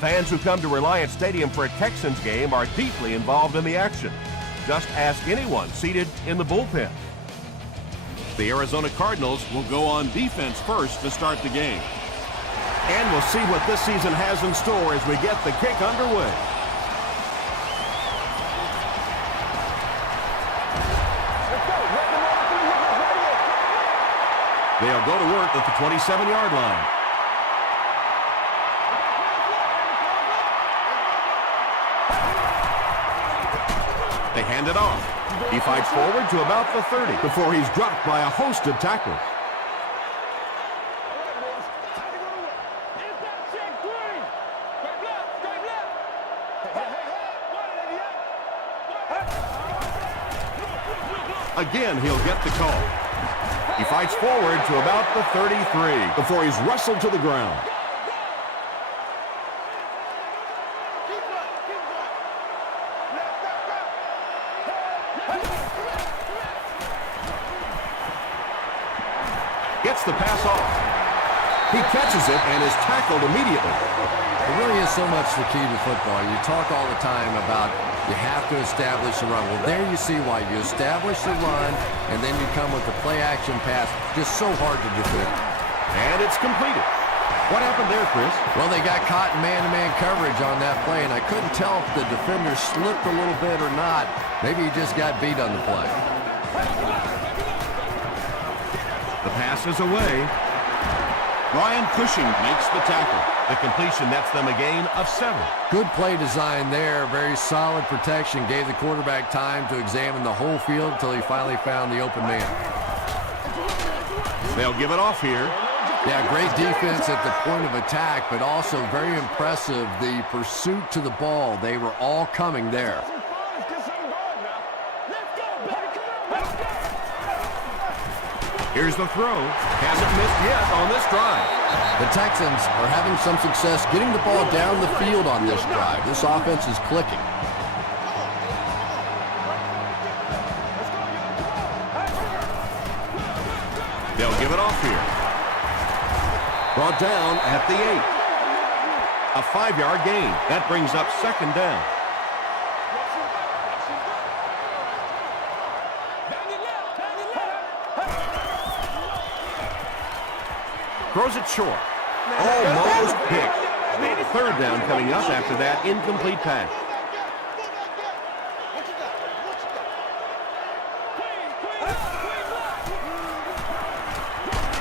Fans who come to Reliant Stadium for a Texans game are deeply involved in the action. Just ask anyone seated in the bullpen. The Arizona Cardinals will go on defense first to start the game. And we'll see what this season has in store as we get the kick underway. They'll go to work at the 27-yard line. They hand it off. He fights forward to about the 30 before he's dropped by a host of tacklers. Again, he'll get the call. He fights forward to about the 33 before he's wrestled to the ground. Gets the pass off. He catches it and is tackled immediately. It really is so much the key to football. You talk all the time about you have to establish the run. Well, there you see why. You establish the run, and then you come with the play-action pass. Just so hard to defend. And it's completed. What happened there, Chris? Well, they got caught in man-to-man coverage on that play, and I couldn't tell if the defender slipped a little bit or not. Maybe he just got beat on the play. The pass is away. Brian Cushing makes the tackle. The completion nets them a gain of 7. Good play design there. Very solid protection. Gave the quarterback time to examine the whole field until he finally found the open man. They'll give it off here. Yeah, great defense at the point of attack, but also very impressive the pursuit to the ball. They were all coming there. Here's the throw. Hasn't missed yet on this drive. The Texans are having some success getting the ball down the field on this drive. This offense is clicking. They'll give it off here. Brought down at the 8. A 5-yard gain. That brings up 2nd down. Throws it short. Almost picked. 3rd down coming up after that incomplete pass.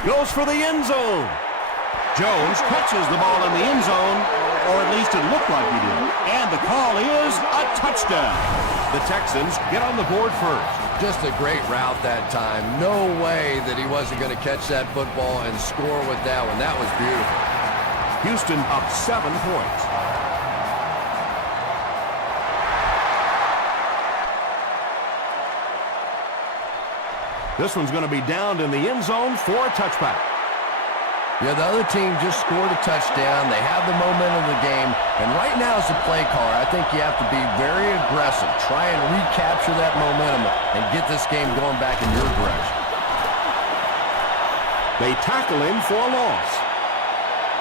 Goes for the end zone. Jones catches the ball in the end zone, or at least it looked like he did. And the call is a touchdown. The Texans get on the board first. Just a great route that time. No way that he wasn't going to catch that football and score with that one. That was beautiful. Houston up 7 points. This one's going to be downed in the end zone for a touchback. Yeah, the other team just scored a touchdown. They have the momentum of the game. And right now as a play caller, I think you have to be very aggressive. Try and recapture that momentum and get this game going back in your direction. They tackle him for a loss.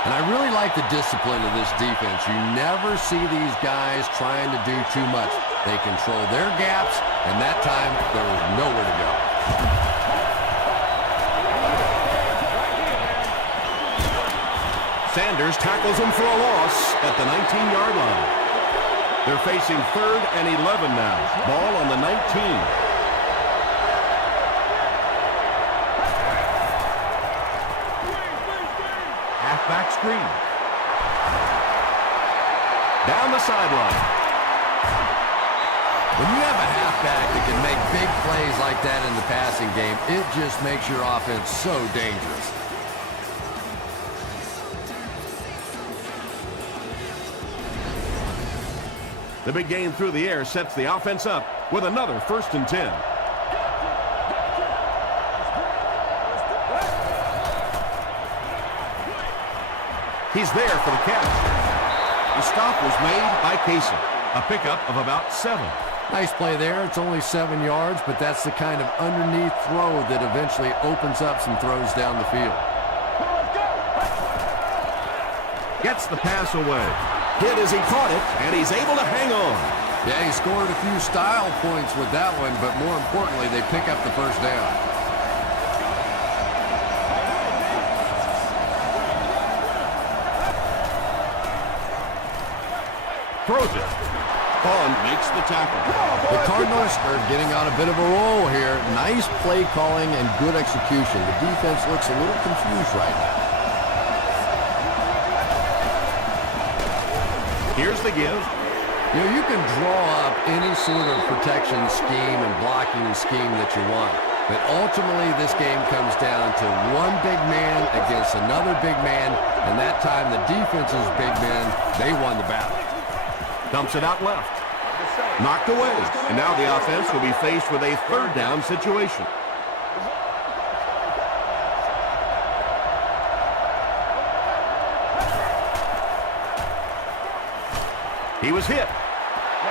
And I really like the discipline of this defense. You never see these guys trying to do too much. They control their gaps, and that time there was nowhere to go. Sanders tackles him for a loss at the 19-yard line. They're facing 3rd and 11 now. Ball on the 19. Halfback screen. Down the sideline. When you have a halfback that can make big plays like that in the passing game, it just makes your offense so dangerous. The big game through the air sets the offense up with another 1st and 10. He's there for the catch. The stop was made by Casey. A pickup of about 7. Nice play there. It's only 7 yards, but that's the kind of underneath throw that eventually opens up some throws down the field. Gets the pass away. Hit as he caught it, and he's able to hang on. Yeah, he scored a few style points with that one, but more importantly, they pick up the first down. Throws it. Bond makes the tackle. The Cardinals are getting on a bit of a roll here. Nice play calling and good execution. The defense looks a little confused right now. Here's the give. You know, you can draw up any sort of protection scheme and blocking scheme that you want. But ultimately, this game comes down to one big man against another big man. And that time, the defense's big men, they won the battle. Dumps it out left. Knocked away. And now the offense will be faced with a third down situation. He was hit.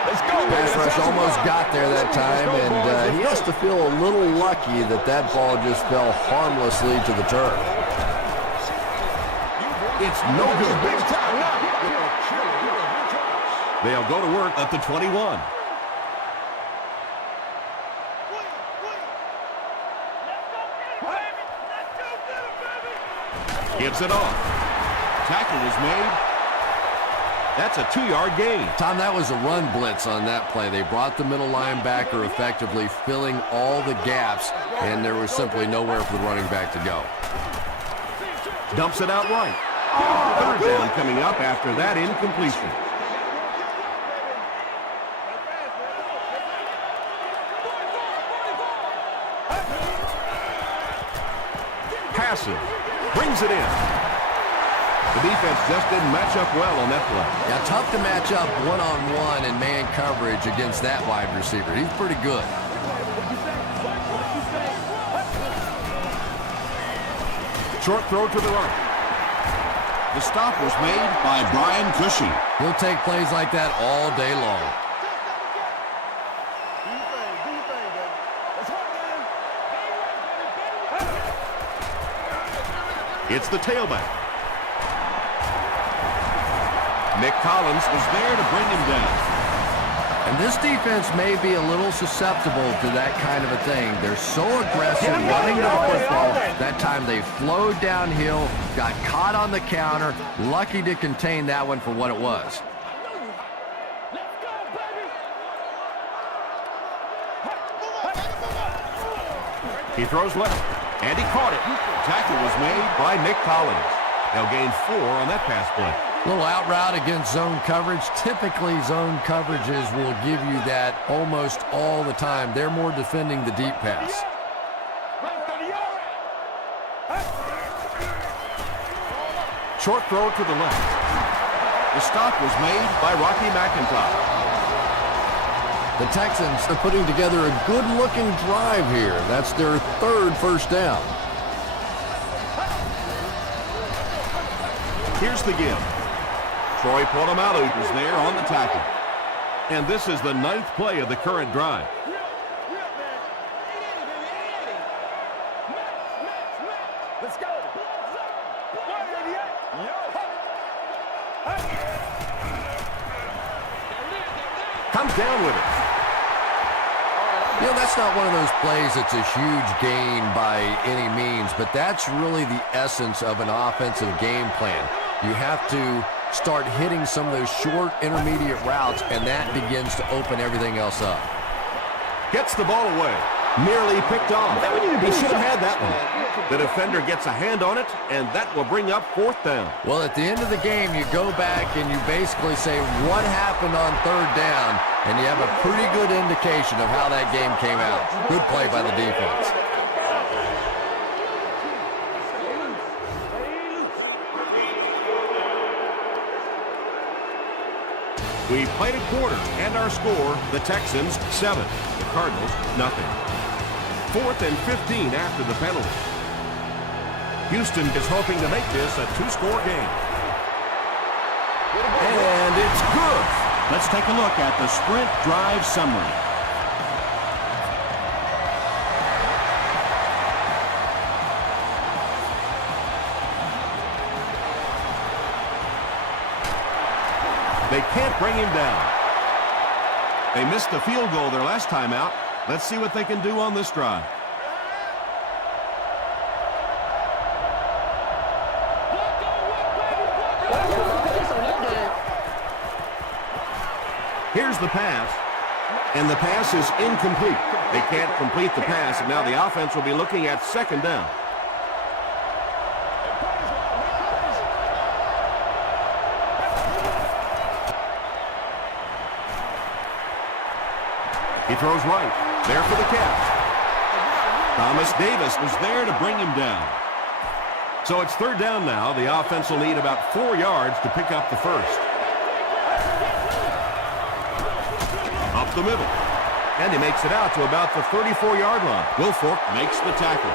Let's go. Pass rush almost got there that time, and he has to feel a little lucky that that ball just fell harmlessly to the turf. It's no good. They'll go to work at the 21. Gives it off. Tackle is made. That's a 2-yard gain. Tom, that was a run blitz on that play. They brought the middle linebacker effectively filling all the gaps, and there was simply nowhere for the running back to go. Dumps it out right. Third down coming up after that incompletion. Passive. Brings it in. The defense just didn't match up well on that play. Yeah, tough to match up one-on-one in man coverage against that wide receiver. He's pretty good. Short throw to the right. The stop was made by Brian Cushing. He'll take plays like that all day long. It's the tailback. Nick Collins was there to bring him down. And this defense may be a little susceptible to that kind of a thing. They're so aggressive running the football. That time they flowed downhill, got caught on the counter, lucky to contain that one for what it was. He throws left, and he caught it. Tackle was made by Nick Collins. They'll gain 4 on that pass play. Little out route against zone coverage. Typically, zone coverages will give you that almost all the time. They're more defending the deep pass. Short throw to the left. The stop was made by Rocky McIntyre. The Texans are putting together a good-looking drive here. That's their 3rd first down. Here's the give. Troy Polamalu is there on the tackle. And this is the 9th play of the current drive. Let's go. Comes down with it. You know, that's not one of those plays that's a huge gain by any means, but that's really the essence of an offensive game plan. You have to start hitting some of those short intermediate routes, and that begins to open everything else up. Gets the ball away. Nearly picked off. He should have had that one. The defender gets a hand on it, and that will bring up 4th down. Well, at the end of the game, you go back and you basically say what happened on 3rd down, and you have a pretty good indication of how that game came out. Good play by the defense. We played a quarter, and our score, the Texans 7, the Cardinals nothing. 4th and 15 after the penalty. Houston is hoping to make this a 2-score game. And it's good. Let's take a look at the sprint drive summary. They can't bring him down. They missed the field goal their last time out. Let's see what they can do on this drive. Here's the pass. And the pass is incomplete. They can't complete the pass, and now the offense will be looking at second down. He throws right. There for the catch. Thomas Davis was there to bring him down. So it's third down now. The offense will need about 4 yards to pick up the first. Up the middle. And he makes it out to about the 34-yard line. Wilfork makes the tackle.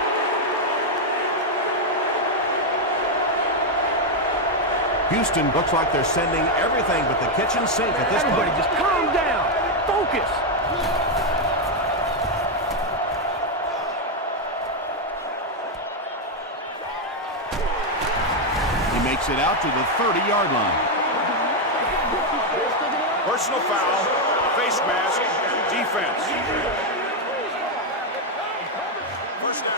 Houston looks like they're sending everything but the kitchen sink at this point. Everybody just calm down. Focus. He makes it out to the 30-yard line. Personal foul, face mask, defense. First down.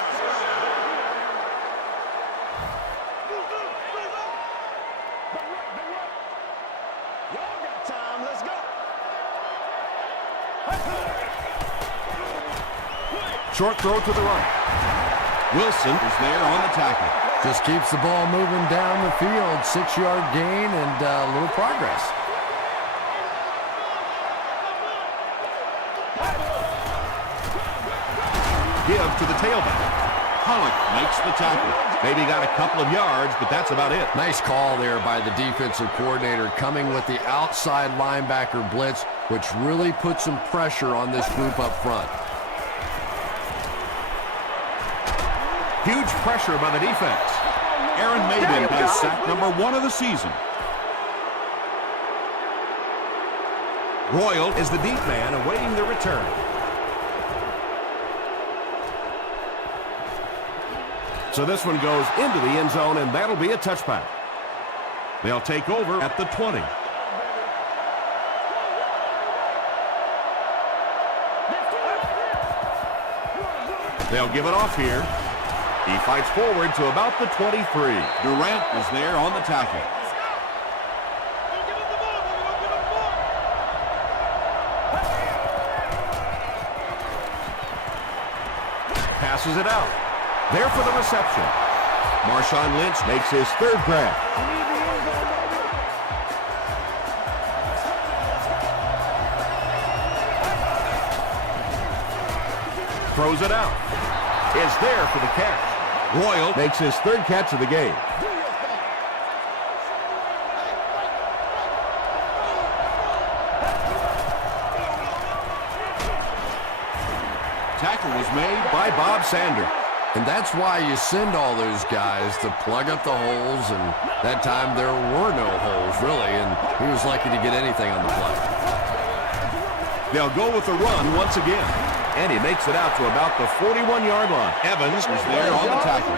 Y'all got time, let's go. Short throw to the right. Wilson is there on the tackle. Just keeps the ball moving down the field. 6-yard gain and a little progress. Give to the tailback. Pollock makes the tackle. Maybe got a couple of yards, but that's about it. Nice call there by the defensive coordinator, coming with the outside linebacker blitz, which really put some pressure on this group up front. Huge pressure by the defense. Aaron Maiden has sack number 1 of the season. Royal is the deep man awaiting the return. So this one goes into the end zone, and that'll be a touchback. They'll take over at the 20. They'll give it off here. He fights forward to about the 23. Durant is there on the tackle. Passes it out. There for the reception. Marshawn Lynch makes his third grab. Throws it out. Is there for the catch. Royal makes his third catch of the game. Tackle was made by Bob Sander. And that's why you send all those guys to plug up the holes, and that time there were no holes, really, and he was lucky to get anything on the play. They'll go with the run once again, and he makes it out to about the 41-yard line. Evans is there on the tackle.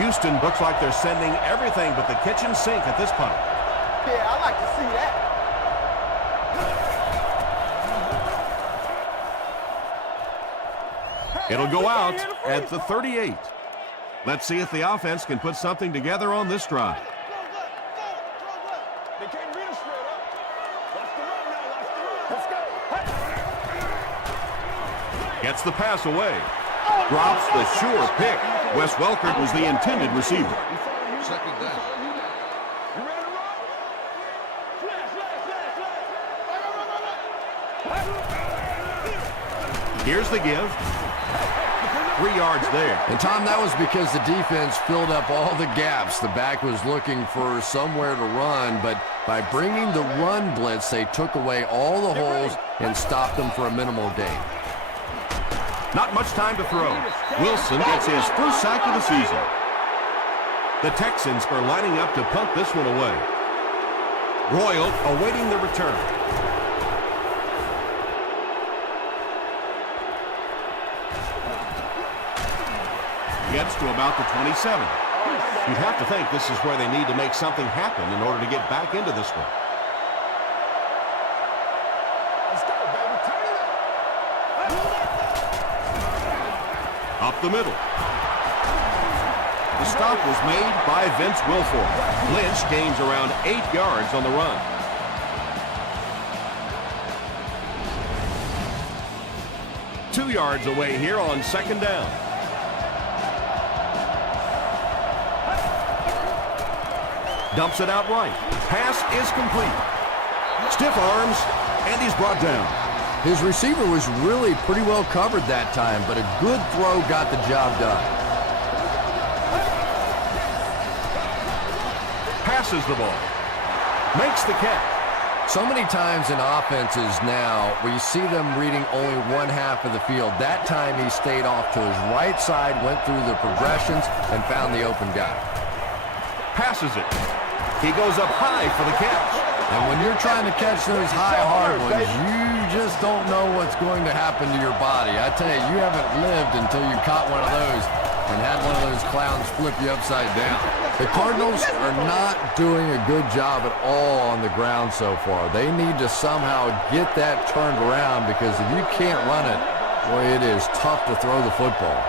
Houston looks like they're sending everything but the kitchen sink at this point. Yeah, I like to see that. It'll go out at the 38. Let's see if the offense can put something together on this drive. They can't read us straight up. Watch the run now, watch the run. Let's go. Gets the pass away. Drops the sure pick. Wes Welker was the intended receiver. Second down. You ready to run? Flash. Here's the give. 3 yards there. And, Tom, that was because the defense filled up all the gaps. The back was looking for somewhere to run, but by bringing the run blitz, they took away all the holes and stopped them for a minimal gain. Not much time to throw. Wilson gets his first sack of the season. The Texans are lining up to punt this one away. Royal awaiting the return. Gets to about the 27. You'd have to think this is where they need to make something happen in order to get back into this one. Let's go, baby. Turn it up. Up the middle. The stop was made by Vince Wilfork. Lynch gains around 8 yards on the run. Two yards away here on second down. Dumps it out right. Pass is complete. Stiff arms, and he's brought down. His receiver was really pretty well covered that time, but a good throw got the job done. Passes the ball. Makes the catch. So many times in offenses now where you see them reading only one half of the field. That time he stayed off to his right side, went through the progressions, and found the open guy. Passes it. He goes up high for the catch. And when you're trying to catch those high, hard ones, you just don't know what's going to happen to your body. I tell you, you haven't lived until you caught one of those and had one of those clowns flip you upside down. The Cardinals are not doing a good job at all on the ground so far. They need to somehow get that turned around, because if you can't run it, boy, it is tough to throw the football.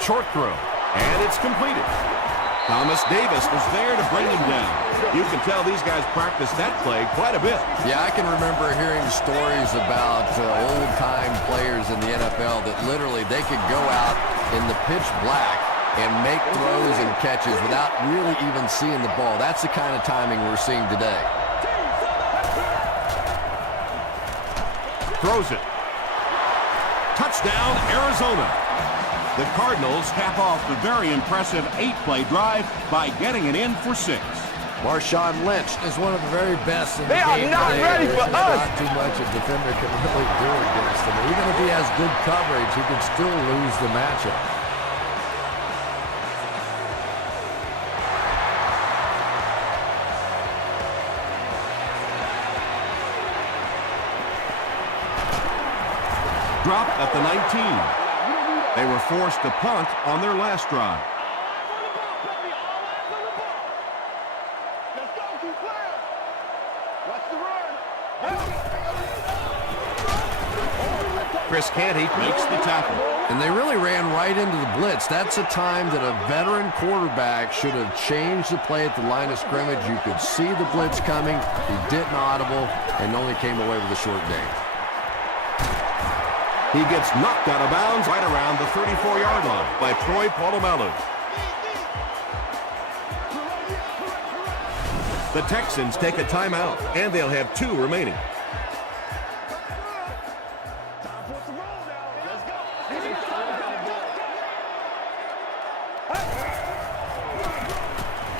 Short throw. And it's completed. Thomas Davis was there to bring him down. You can tell these guys practiced that play quite a bit. Yeah, I can remember hearing stories about old-time players in the NFL that literally they could go out in the pitch black and make throws and catches without really even seeing the ball. That's the kind of timing we're seeing today. Throws it. Touchdown, Arizona. The Cardinals cap off the very impressive 8-play drive by getting it in for 6. Marshawn Lynch is one of the very best in the They are game not today. ready for There's us. not too much a defender can really do against him. Even if he has good coverage, he can still lose the matchup. Drop at the 19. They were forced to punt on their last drive. Let's go, keep playing. Watch the run. Chris Canty makes the tackle. And they really ran right into the blitz. That's a time that a veteran quarterback should have changed the play at the line of scrimmage. You could see the blitz coming. He didn't audible and only came away with a short gain. He gets knocked out of bounds right around the 34-yard line by Troy Polamalu. The Texans take a timeout, and they'll have 2 remaining.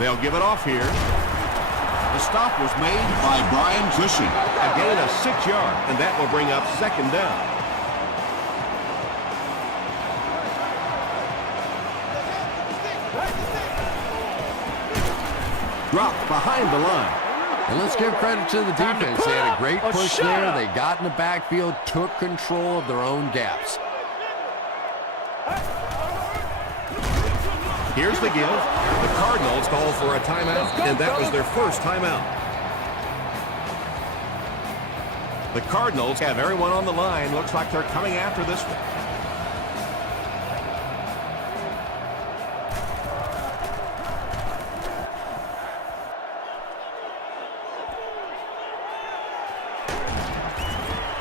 They'll give it off here. The stop was made by Brian Cushing. A gain of 6 yards, and that will bring up second down. Dropped behind the line. And let's give credit to the defense. They had a great push there. They got in the backfield, took control of their own gaps. Here's the give. The Cardinals call for a timeout, and that was their first timeout. The Cardinals have everyone on the line. Looks like they're coming after this one.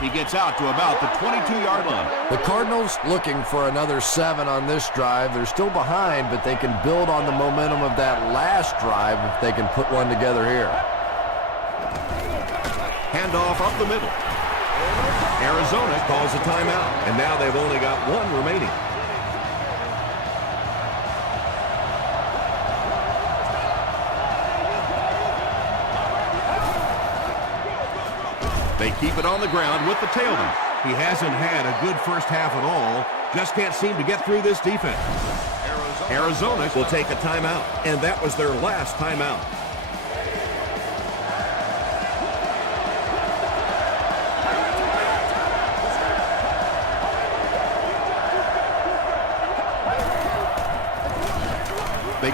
He gets out to about the 22-yard line. The Cardinals looking for another 7 on this drive. They're still behind, but they can build on the momentum of that last drive if they can put one together here. Handoff up the middle. Arizona calls a timeout, and now they've only got 1 remaining. They keep it on the ground with the tailback. He hasn't had a good first half at all. Just can't seem to get through this defense. Arizona will take a timeout, and that was their last timeout.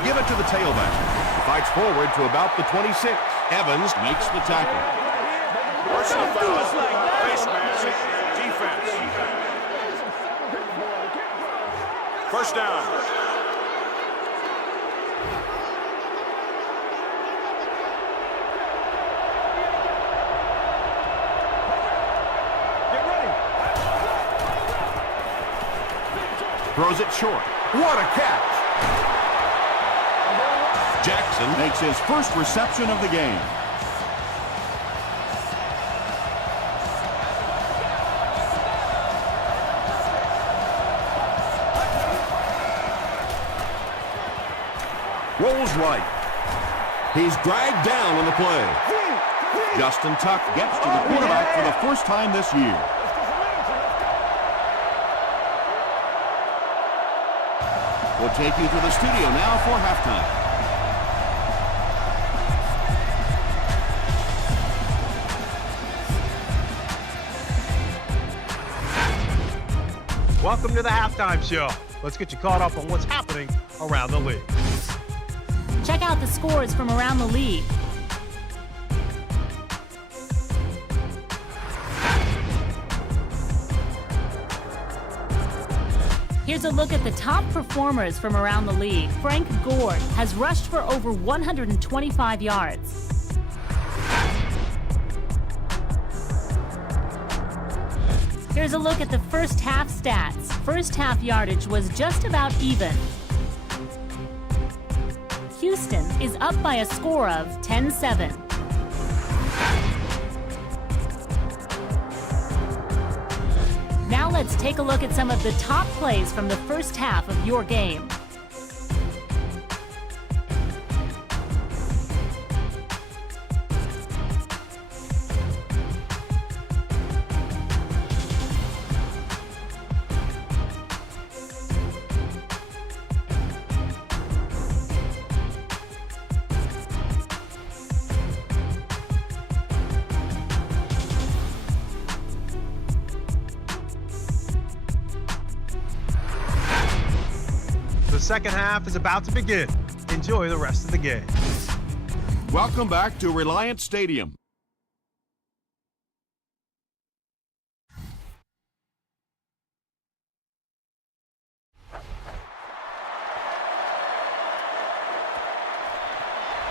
give it to the tailback. He fights forward to about the 26. Evans makes the tackle. Personal foul. Face mask. Defense. First down. Throws it short. What a catch! Jackson makes his first reception of the game. Rolls right. He's dragged down on the play. Justin Tuck gets to the quarterback for the first time this year. We'll take you to the studio now for halftime. Welcome to the halftime show. Let's get you caught up on what's happening around the league. Check out the scores from around the league. Here's a look at the top performers from around the league. Frank Gore has rushed for over 125 yards. Here's a look at the first half stats. First half yardage was just about even. Houston is up by a score of 10-7. Now let's take a look at some of the top plays from the first half of your game. The second half is about to begin. Enjoy the rest of the game. Welcome back to Reliant Stadium.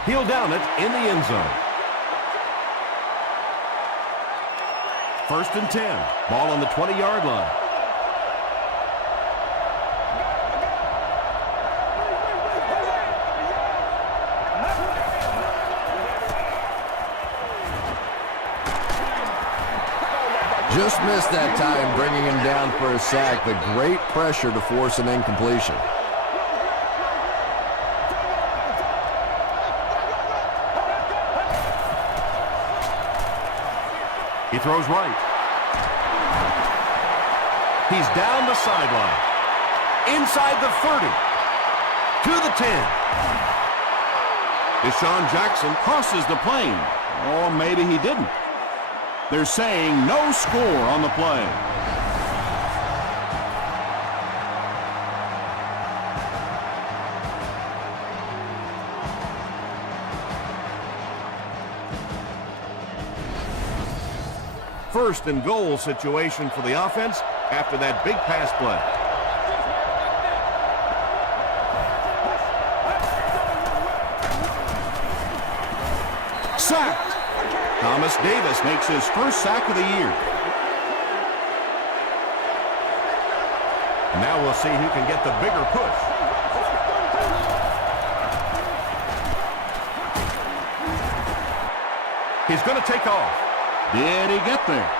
He'll down it in the end zone. First and 10. Ball on the 20-yard line. Just missed that time, bringing him down for a sack, but great pressure to force an incompletion. He throws right. He's down the sideline. Inside the 30. To the 10. Deshaun Jackson crosses the plane. Or maybe he didn't. They're saying no score on the play. First and goal situation for the offense after that big pass play. Sacked. Thomas Davis makes his first sack of the year. Now we'll see who can get the bigger push. He's going to take off. Did he get there?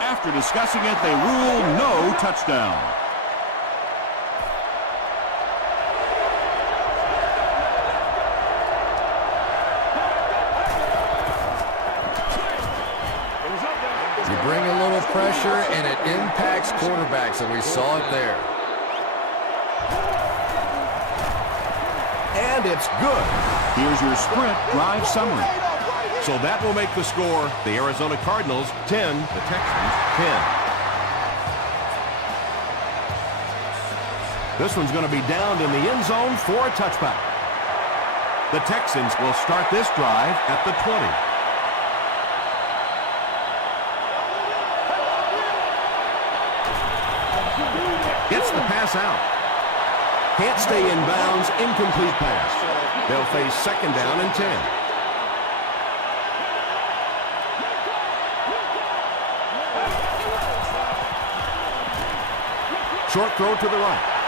After discussing it, they rule no touchdown. You bring a little pressure, and it impacts quarterbacks, and we saw it there. And it's good. Here's your sprint drive summary. So that will make the score the Arizona Cardinals 10, the Texans 10. This one's going to be downed in the end zone for a touchback. The Texans will start this drive at the 20. Gets the pass out. Can't stay in bounds. Incomplete pass. They'll face second down and 10. Short throw to the right.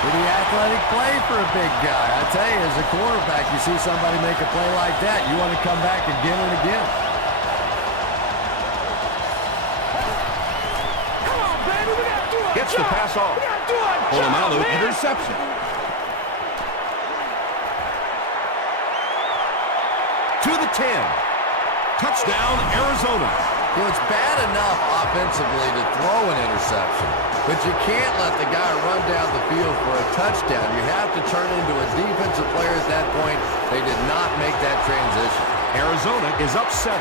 Pretty athletic play for a big guy. I tell you, as a quarterback, you see somebody make a play like that, you want to come back again and again. Come on, baby, we got to do it. Gets the pass off. Polamalu, interception. To the 10. Touchdown, Arizona. You know, it's bad enough offensively to throw an interception, but you can't let the guy run down the field for a touchdown. You have to turn into a defensive player at that point. They did not make that transition. Arizona is up 7.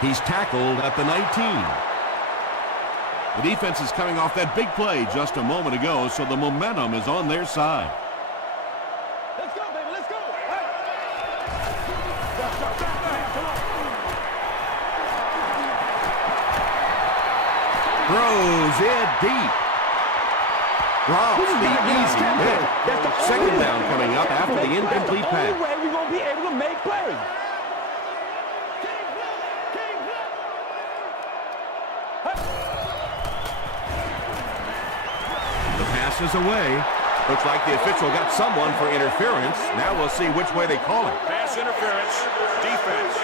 He's tackled at the 19. The defense is coming off that big play just a moment ago, so the momentum is on their side. Let's go, baby, let's go. Throws it deep. Drops the easy hit. Second down coming up after the incomplete pass. That's the only way we're going to be able to make plays. Passes away. Looks like the official got someone for interference. Now we'll see which way they call it. Pass interference. Defense.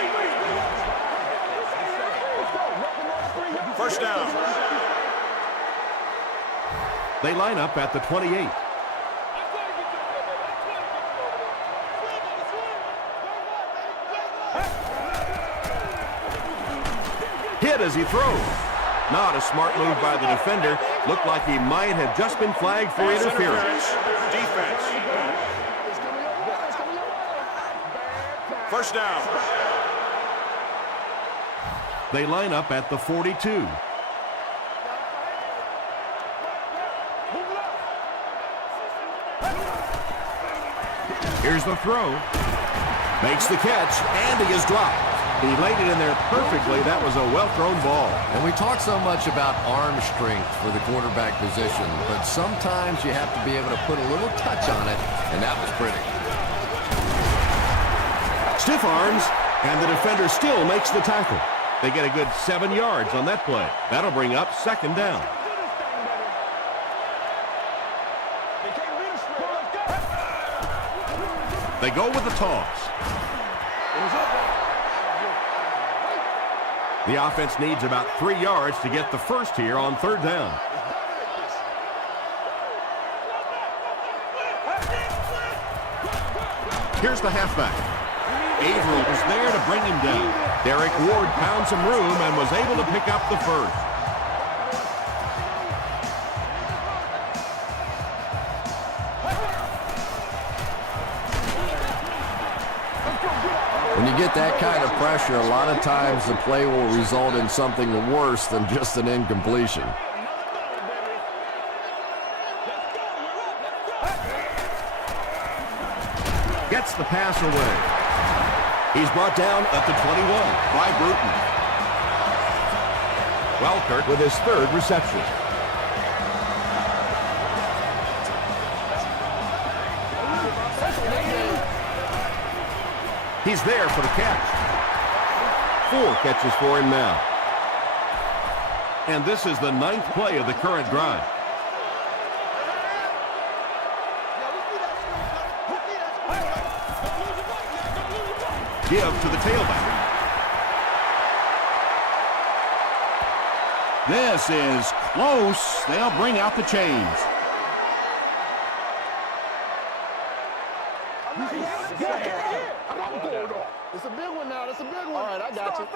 First down. They line up at the 28. Hit as he throws. Not a smart move by the defender. Looked like he might have just been flagged for interference. Defense. First down. They line up at the 42. Here's the throw. Makes the catch, and he is dropped. He laid it in there perfectly. That was a well-thrown ball. And we talk so much about arm strength for the quarterback position, but sometimes you have to be able to put a little touch on it, and that was pretty. Stiff arms, and the defender still makes the tackle. They get a good 7 yards on that play. That'll bring up second down. They go with the toss. The offense needs about 3 yards to get the first here on third down. Here's the halfback. Averill was there to bring him down. Derek Ward found some room and was able to pick up the first. When you get that kind of pressure, a lot of times the play will result in something worse than just an incompletion. Gets the pass away. He's brought down at the 21 by Bruton. Welkert with his third reception. He's there for the catch. 4 catches for him now. And this is the 9th play of the current drive. Give to the tailback. This is close. They'll bring out the chains. It's a big one now. It's a big one. All right, I got you.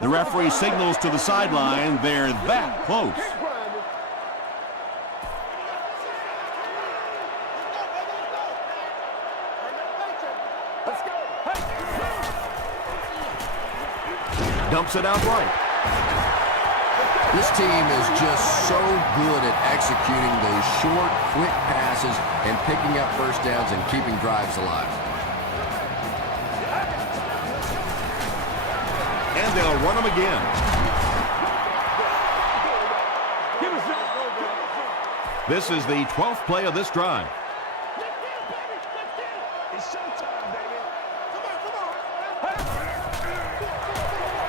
The referee signals to the sideline. They're that close. Dumps it out right. This team is just so good at executing those short, quick passes and picking up first downs and keeping drives alive. And they'll run them again. This is the 12th play of this drive.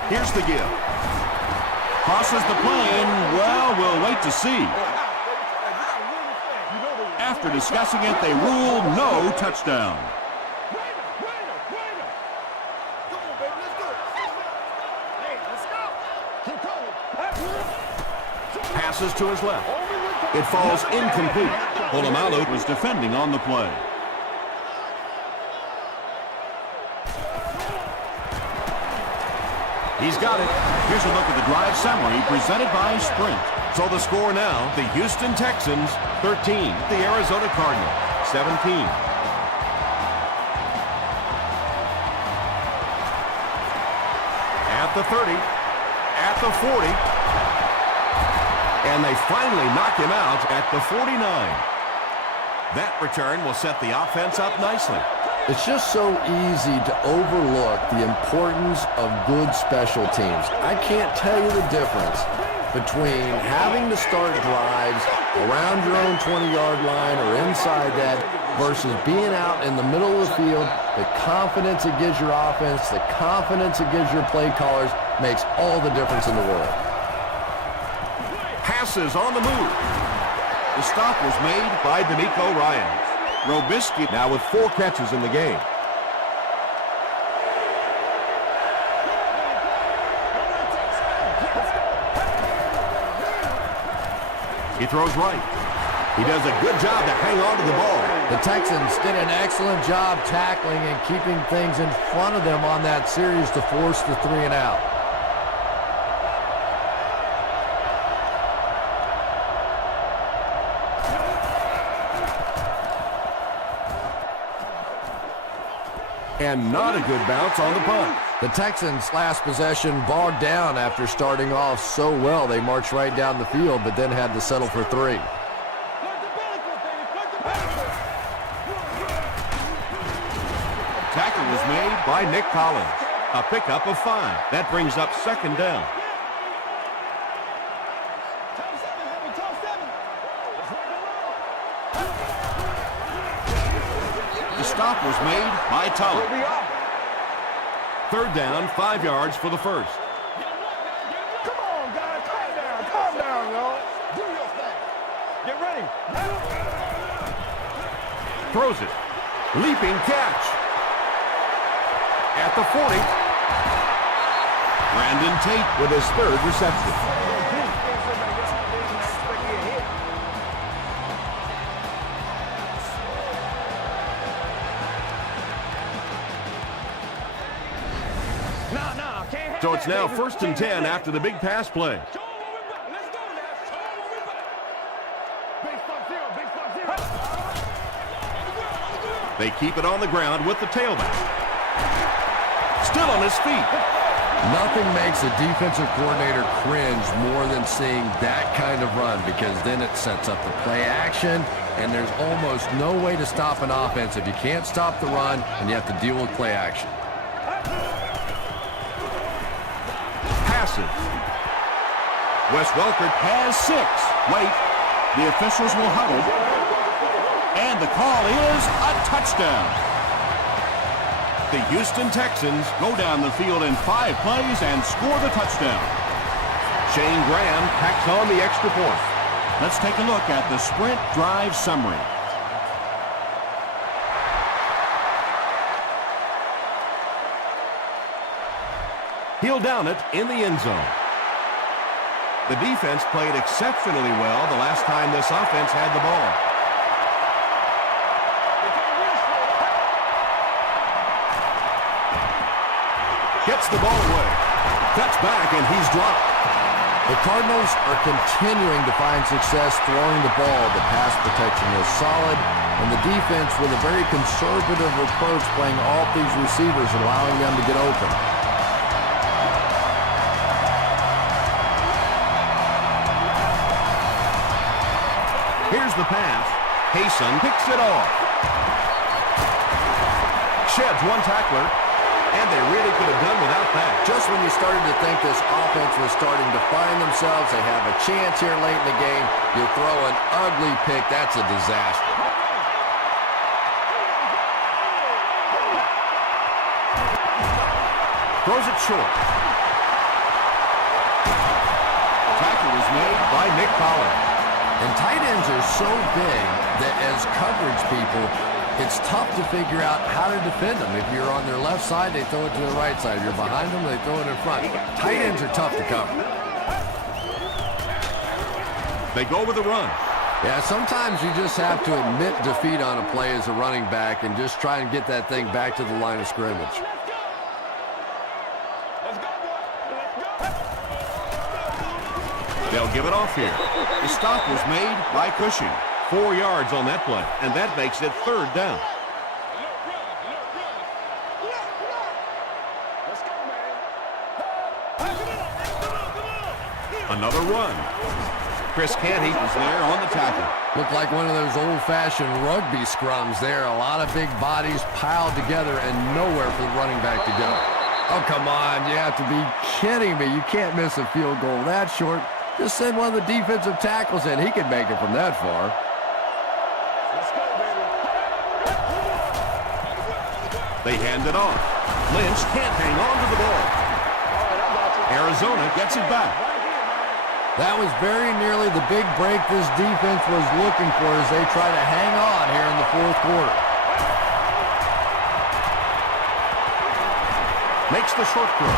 Here's the give. Crosses the plane. Well, we'll wait to see. After discussing it, they rule no touchdown. Passes to his left. It falls incomplete. Polamalu was defending on the play. He's got it. Here's a look at the drive summary presented by Sprint. So the score now, the Houston Texans 13, the Arizona Cardinals 17. At the 30, at the 40, and they finally knock him out at the 49. That return will set the offense up nicely. It's just so easy to overlook the importance of good special teams. I can't tell you the difference between having to start drives around your own 20-yard line or inside that versus being out in the middle of the field. The confidence it gives your offense, the confidence it gives your play callers makes all the difference in the world. Passes on the move. The stop was made by D'Amico Ryans. Robisky now with 4 catches in the game. He throws right. He does a good job to hang on to the ball. The Texans did an excellent job tackling and keeping things in front of them on that series to force the 3 and out. And not a good bounce on the punt. The Texans' last possession bogged down after starting off so well. They marched right down the field, but then had to settle for 3. Tackle was made by Nick Collins. A pickup of 5. That brings up 2nd down. The stop was made by Tully. 3rd down, 5 yards for the first. Come on, guys. Calm down, y'all. Do your thing. Get ready. Throws it. Leaping catch. At the 40. Brandon Tate with his 3rd reception. So it's now 1st and 10 after the big pass play. They keep it on the ground with the tailback. Still on his feet. Nothing makes a defensive coordinator cringe more than seeing that kind of run, because then it sets up the play action, and there's almost no way to stop an offense if you can't stop the run and you have to deal with play action. Wes Welkert has 6. Wait, the officials will huddle. And the call is a touchdown. The Houston Texans go down the field in 5 plays and score the touchdown. Shane Graham packs on the extra point. Let's take a look at the Sprint drive summary. He'll down it in the end zone. The defense played exceptionally well the last time this offense had the ball. Gets the ball away. Cuts back, and he's dropped. The Cardinals are continuing to find success throwing the ball. The pass protection is solid, and the defense with a very conservative approach playing off these receivers, allowing them to get open. Here's the pass. Hayson picks it off. Sheds one tackler, and they really could have done without that. Just when you started to think this offense was starting to find themselves, they have a chance here late in the game, you throw an ugly pick, that's a disaster. Throws it short. Tackle was made by Nick Collins. And tight ends are so big that as coverage people, it's tough to figure out how to defend them. If you're on their left side, they throw it to the right side. If you're behind them, they throw it in front. Tight ends are tough to cover. They go with a run. Yeah, sometimes you just have to admit defeat on a play as a running back and just try and get that thing back to the line of scrimmage. They'll give it off here. The stop was made by Cushing. 4 yards on that play, and that makes it third down. Another run. Chris Canty Was there on the tackle. Looked like one of those old-fashioned rugby scrums there. A lot of big bodies piled together and nowhere for the running back to go. Oh, come on. You have to be kidding me. You can't miss a field goal that short. Just send one of the defensive tackles in. He can make it from that far. They hand it off. Lynch can't hang on to the ball. Arizona gets it back. That was very nearly the big break this defense was looking for as they try to hang on here in the fourth quarter. Makes the short throw.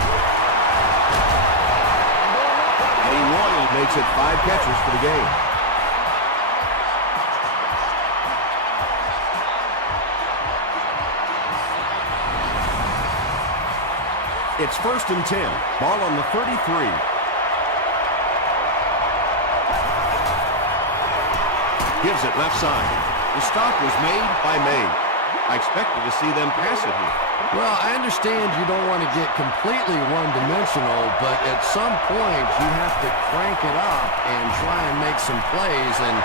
Eddie Royal makes it 5 catches for the game. It's 1st and 10. Ball on the 33. Gives it left side. The stop was made by May. I expected to see them pass it here. Well, I understand you don't want to get completely one-dimensional, but at some point you have to crank it up and try and make some plays, and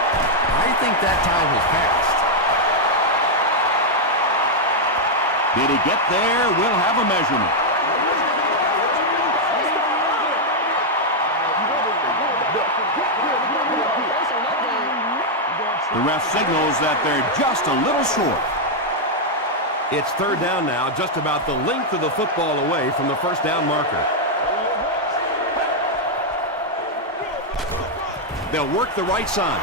I think that time has passed. Did he get there? We'll have a measurement. The ref signals that they're just a little short. It's third down now, just about the length of the football away from the first down marker. They'll work the right side.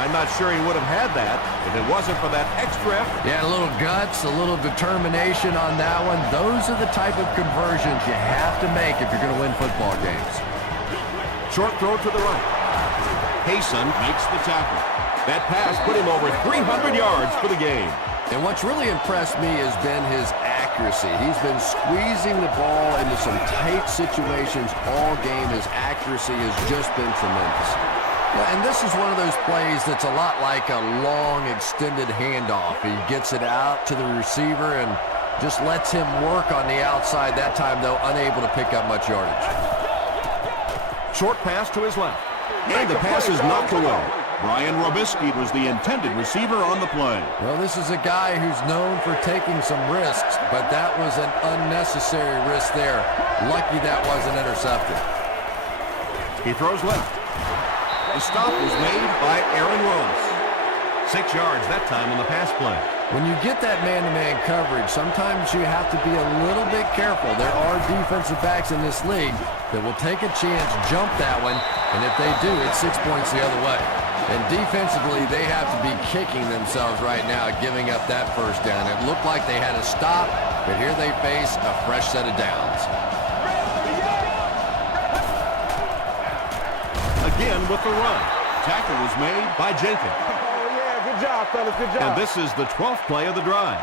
I'm not sure he would have had that if it wasn't for that extra effort. Yeah, a little guts, a little determination on that one. Those are the type of conversions you have to make if you're going to win football games. Short throw to the right. Hayson Makes the tackle. That pass put him over 300 yards for the game. And what's really impressed me has been his accuracy. He's been squeezing the ball into some tight situations all game. His accuracy has just been tremendous. Yeah, and this is one of those plays that's a lot like a long, extended handoff. He gets it out to the receiver and just lets him work on the outside. That time, though, unable to pick up much yardage. Short pass to his left. And the pass is knocked away. Brian Robisky was the intended receiver on the play. Well, this is a guy who's known for taking some risks, but that was an unnecessary risk there. Lucky that wasn't intercepted. He throws left. The stop was made by Aaron Rose. 6 yards that time on the pass play. When you get that man-to-man coverage, sometimes you have to be a little bit careful. There are defensive backs in this league that will take a chance, jump that one, and if they do, it's 6 points the other way. And defensively, they have to be kicking themselves right now, giving up that first down. It looked like they had a stop, but here they face a fresh set of downs. Again with the run. Tackle was made by Jenkins. Oh, yeah, good job, fellas, good job. And this is the 12th play of the drive.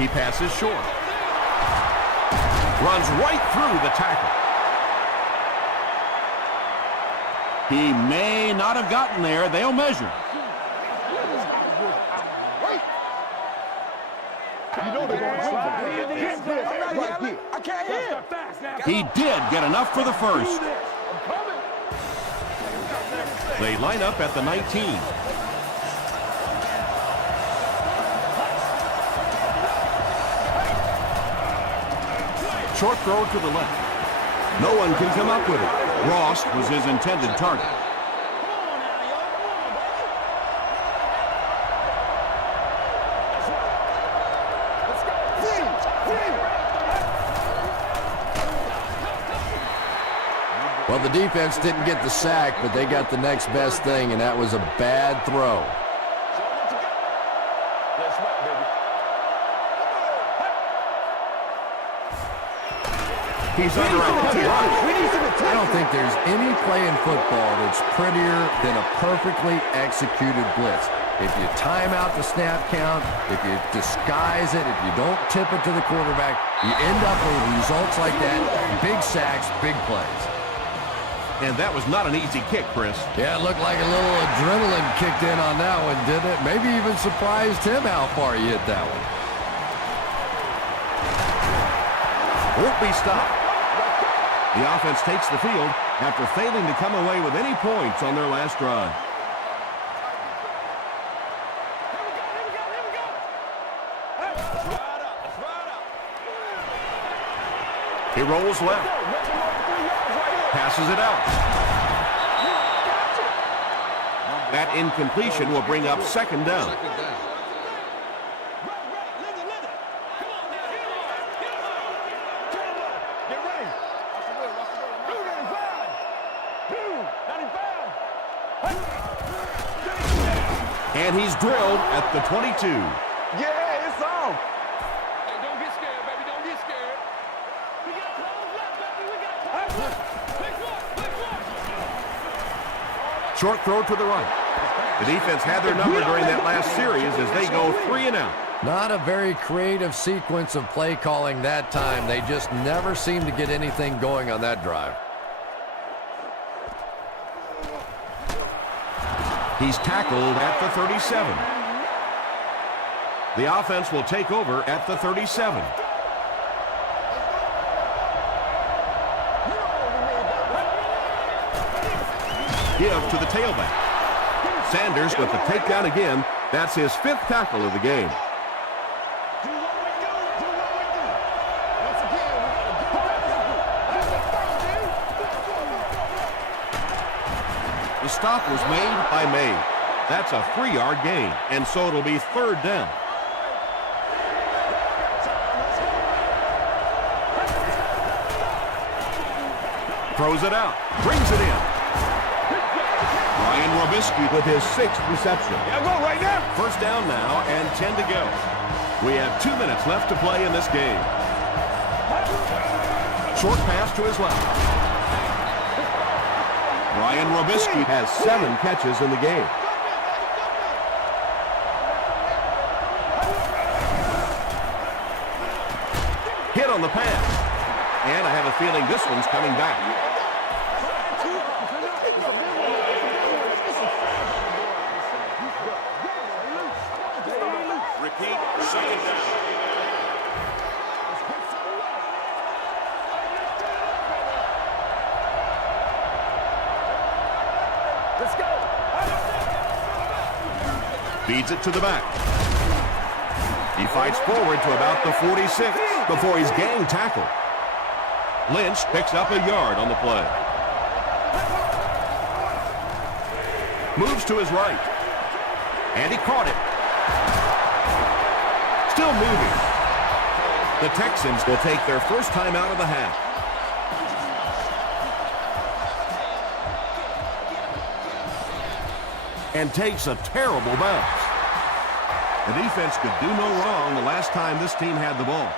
He passes short. Runs right through the tackle. He may not have gotten there. They'll measure. You know they're going to slide. Right here. I can't hear. He did get enough for the first. They line up at the 19. Short throw to the left. No one can come up with it. Ross was his intended target. Well, the defense didn't get the sack, but they got the next best thing, and that was a bad throw. He's under a I don't think there's any play in football that's prettier than a perfectly executed blitz. If you time out the snap count, if you disguise it, if you don't tip it to the quarterback, you end up with results like that. Big sacks, big plays. And that was not an easy kick, Chris. Yeah, it looked like a little adrenaline kicked in on that one, didn't it? Maybe even surprised him how far he hit that one. Won't be stopped. The offense takes the field after failing to come away with any points on their last drive. He rolls left. Passes it out. That incompletion will bring up second down. And he's drilled at the 22. Yeah, it's on. Hey, don't get scared, baby. Don't get scared. We got close left, baby. We got close left. Short throw to the right. The defense had their number during that last series as they go 3 and out. Not a very creative sequence of play calling that time. They just never seemed to get anything going on that drive. He's tackled at the 37. The offense will take over at the 37. Give to the tailback. Sanders with the takedown again. That's his 5th tackle of the game. The stop was made by May. That's a 3-yard gain, and so it'll be 3rd down. Throws it out, brings it in. Ryan Robisky with his 6th reception. Yeah, go right now. First down now and 10 to go. We have 2 minutes left to play in this game. Short pass to his left. Ryan Robisky has 7 catches in the game. Hit on the pass. And I have a feeling this one's coming back. Repeat, second down. Let's go. Feeds it to the back. He fights forward to about the 46 before he's gang tackled. Lynch picks up a yard on the play. Moves to his right. And he caught it. Still moving. The Texans will take their first time out of the half. And takes a terrible bounce. The defense could do no wrong the last time this team had the ball.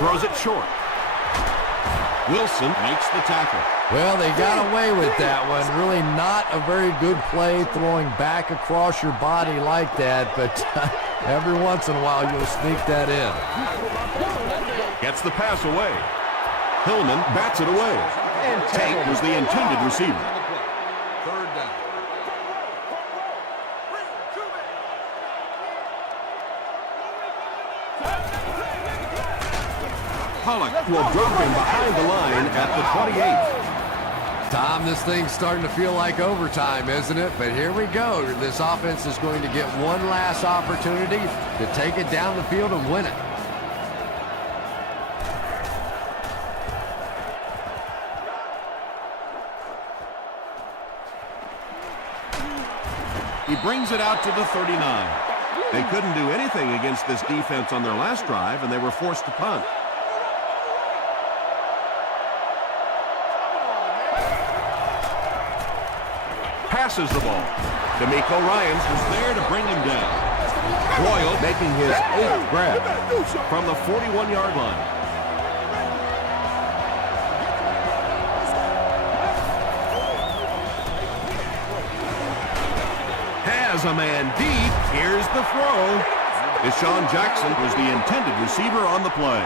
Throws it short. Wilson makes the tackle. Well, they got away with that one. Really not a very good play throwing back across your body like that, but every once in a while you'll sneak that in. Gets the pass away. Hillman bats it away. And Tate was the intended receiver. 3rd down. Pollock will drop him behind the line at the 28. Tom, this thing's starting to feel like overtime, isn't it? But here we go. This offense is going to get one last opportunity to take it down the field and win it. He brings it out to the 39. They couldn't do anything against this defense on their last drive, and they were forced to punt. Passes the ball. D'Amico Ryans was there to bring him down. Royal making his 8th grab from the 41-yard line. Has a man deep. Here's the throw. Deshaun Jackson was the intended receiver on the play.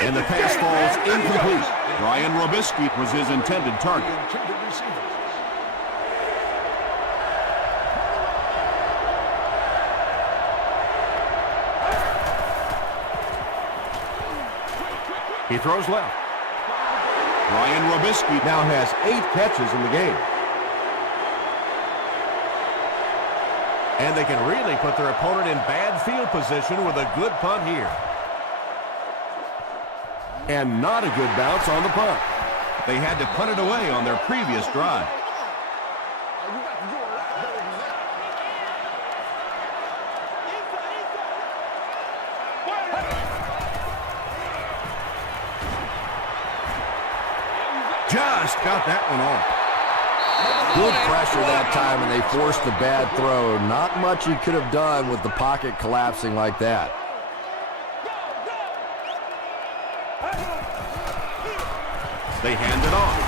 And the pass falls incomplete. Ryan Robisky was his intended target. He throws left. Ryan Robisky now has 8 catches in the game. And they can really put their opponent in bad field position with a good punt here. And not a good bounce on the punt. They had to punt it away on their previous drive. Just got that one off. Good pressure that time, and they forced the bad throw. Not much he could have done with the pocket collapsing like that. They hand it off.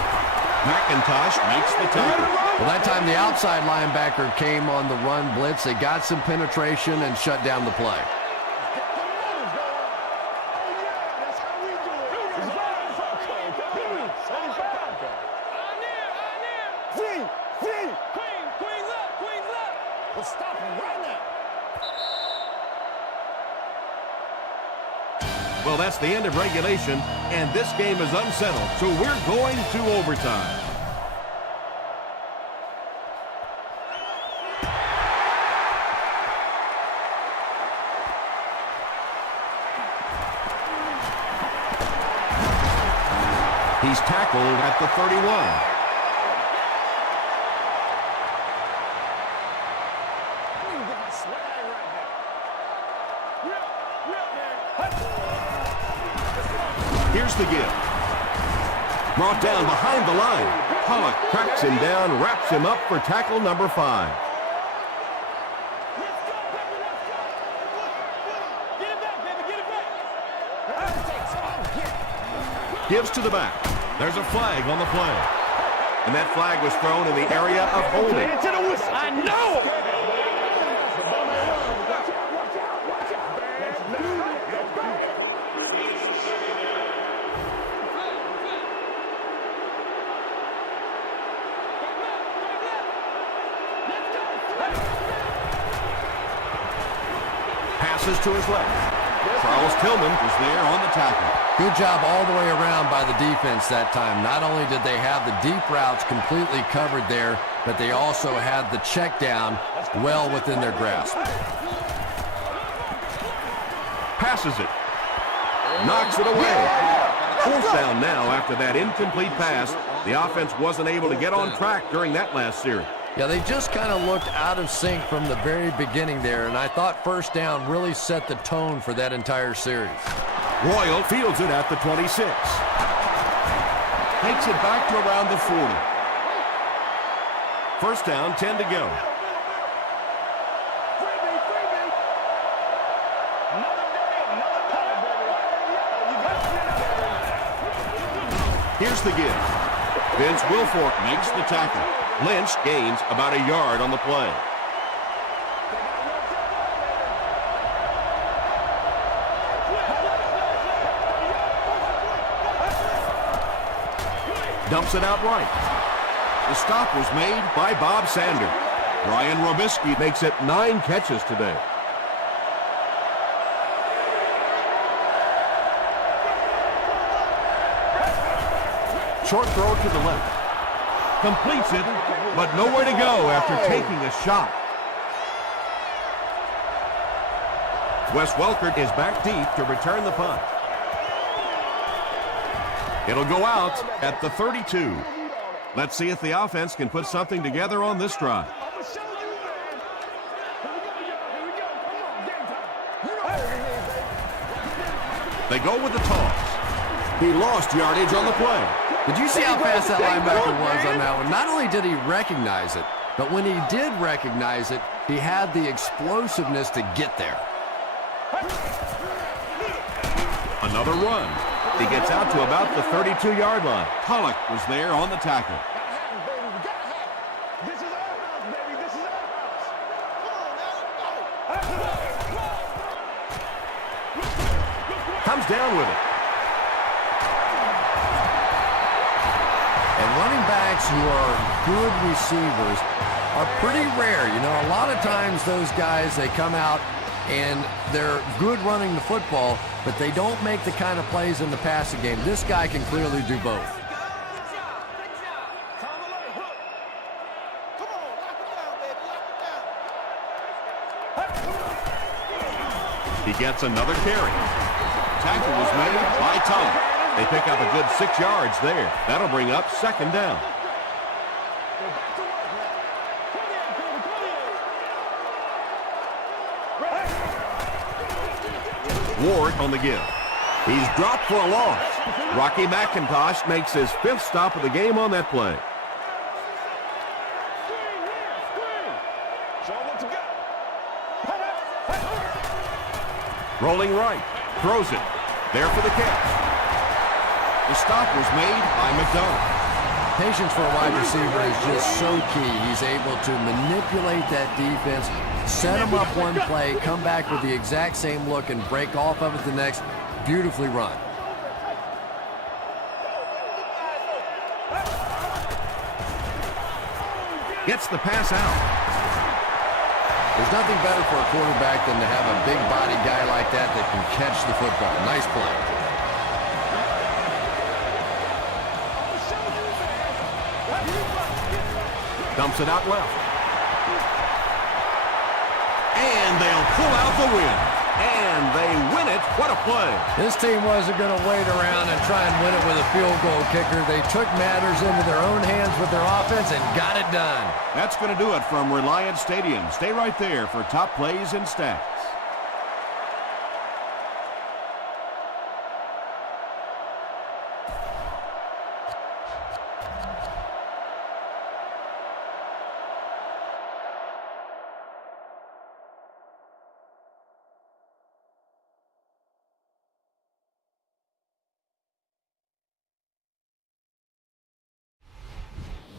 McIntosh makes the tackle. Well, that time the outside linebacker came on the run blitz. They got some penetration and shut down the play. Well, that's the end of regulation, and this game is unsettled, so we're going to overtime. He's tackled at the 31. Here's the give. Brought down behind the line. Pollock cracks him down, wraps him up for tackle number 5. Gives to the back. There's a flag on the play. And that flag was thrown in the area of holding. I know! Passes to his left. Charles Tillman was there on the tackle. Good job all the way around by the defense that time. Not only did they have the deep routes completely covered there, but they also had the check down well within their grasp. Passes it. Knocks it away. Fourth down now after that incomplete pass. The offense wasn't able to get on track during that last series. Yeah, they just kind of looked out of sync from the very beginning there, and I thought first down really set the tone for that entire series. Royal fields it at the 26. Takes it back to around the 40. First down, 10 to go. Here's the give. Vince Wilfork makes the tackle. Lynch gains about a yard on the play. Dumps it out right. The stop was made by Bob Sander. Brian Robisky Makes it 9 catches today. Short throw to the left. Completes it, but nowhere to go after taking a shot. Wes Welker is back deep to return the punt. It'll go out at the 32. Let's see if the offense can put something together on this drive. They go with the toss. He lost yardage on the play. Did you see how fast that linebacker was on that one? Not only did he recognize it, but when he did recognize it, he had the explosiveness to get there. Another run. He gets out to about the 32-yard line. Pollock was there on the tackle. This is our house, baby. This is our house. Comes down with it. And running backs who are good receivers are pretty rare. You know, a lot of times those guys, they come out and they're good running the football, but they don't make the kind of plays in the passing game. This guy can clearly do both. He gets another carry. Tackle was made by Tom. They pick up a good 6 yards there. That'll bring up second down. Ward on the give. He's dropped for a loss. Rocky McIntosh makes his 5th stop of the game on that play. Rolling right. Throws it. There for the catch. The stop was made by McDonald. Patience for a wide receiver is just so key. He's able to manipulate that defense, set him up one play, come back with the exact same look, and break off of it the next. Beautifully run. Gets the pass out. There's nothing better for a quarterback than to have a big body guy like that that can catch the football. Nice play. Dumps it out left. And they'll pull out the win. And they win it. What a play. This team wasn't going to wait around and try and win it with a field goal kicker. They took matters into their own hands with their offense and got it done. That's going to do it from Reliant Stadium. Stay right there for top plays and stats.